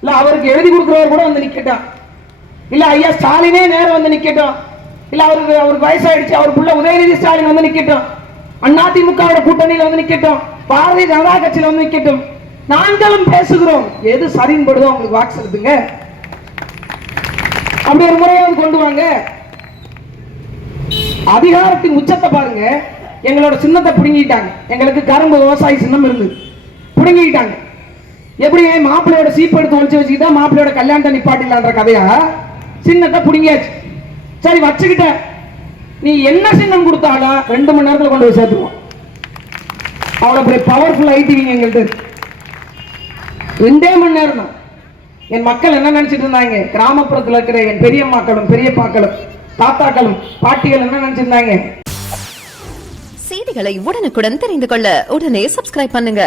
இல்ல அவருக்கு எழுதி கொடுக்கிறவர் கூட வந்து நிக்கட்டும், இல்ல ஐயா ஸ்டாலினே நேரம் வந்து நிக்கட்டும், இல்ல அவருக்கு வயசாயிடுச்சு அவருக்குள்ள உதயநிதி ஸ்டாலின் வந்து நிக்கட்டும், அதிமுக கூட்டணியில் வந்து நிக்கட்டும், பாரதிய ஜனதா கட்சியில் வந்து நிக்கட்டும், நாங்களும் பேசுகிறோம். எது சரின்னு படுதோ உங்களுக்கு வாக்கு செலுத்துங்க. அப்படி ஒரு முறையாவது கொண்டு வாங்க. அதிகாரத்தின் உச்சத்தை பாருங்க. எங்களோட சின்னத்தை பிடுங்கிட்டாங்க. எங்களுக்கு கரும்பு விவசாய சின்னம் இருந்தது, பிடுங்கிட்டாங்க. எப்படி மாப்பிள்ளையோட சீப்பு எடுத்து ஒழிச்சு வச்சுக்கிட்டா மாப்பிள்ளையோட கல்யாணத்தை நிப்பாட்டிலான்ற கதையா சின்னத்தை பிடுங்கியாச்சு. சரி வச்சுக்கிட்ட, நீ என்ன சின்னம் கொடுத்தாலும் 2 மணி நேரத்தில் கொண்டு போய் சேர்த்துருவோம். அவ்வளோ பெரிய பவர்ஃபுல் ஐடிவிங்க எங்கள்கிட்ட. 2 மணி நேரம் தான். என் மக்கள் என்ன நினைச்சிட்டு இருந்தாங்க, கிராமப்புறத்தில் இருக்கிற என் பெரியம்மாக்களும் பெரியப்பாக்களும் தாத்தாக்களும் பாட்டிகள் என்ன நினைச்சிருந்தாங்க? செய்திகளை உடனுக்குடன் தெரிந்து கொள்ள உடனே சப்ஸ்கிரைப் பண்ணுங்க.